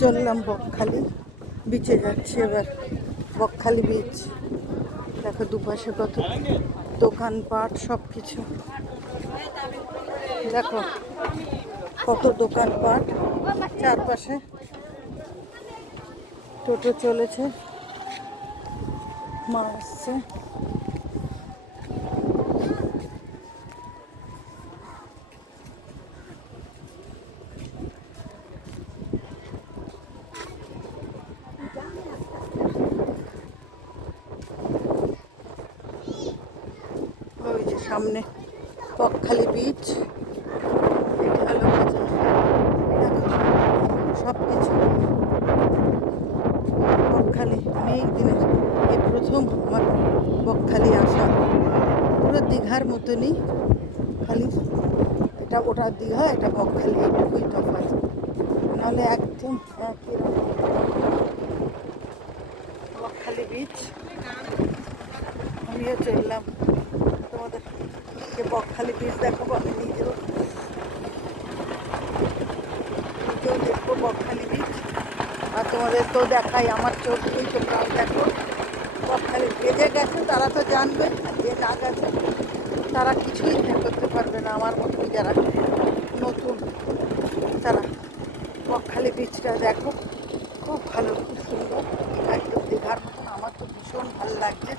চললাম বকখালি বিচে যাচ্ছি এবার। বকখালি বিচ দেখো, দুপাশে কত দোকানপাট, সব কিছু দেখো, কত দোকানপাট চারপাশে। টোটো চলেছে, মা আসছে। ওই যে সামনে বকখালি বিচ, এটা হলো সব কিছু বকখালি। অনেক দিনের এই প্রথম আমার বকখালি আসা। পুরো দীঘার মতনই, খালি এটা ওটা দীঘা, এটা বকখালি, এটুকুই তফাৎ, নাহলে একদম একই রকম। বকখালি বিচ আমিও চললাম তোমাদের বকখালি বিচ দেখাবো। আমি নিজেও দেখবো বকখালি বিচ, আর তোমাদের তো দেখাই। আমার চোখ দিয়ে তোমরাও দেখো। বকখালি বেজে গেছে তারা তো জানবে, আর যে না গেছে তারা কিছুই করতে পারবে না। আমার মতন যারা নতুন, তারা বকখালি বিচটা দেখো, খুব ভালো, খুব সুন্দর, একদম দীঘার মতন। আমার তো ভীষণ ভালো লাগছে।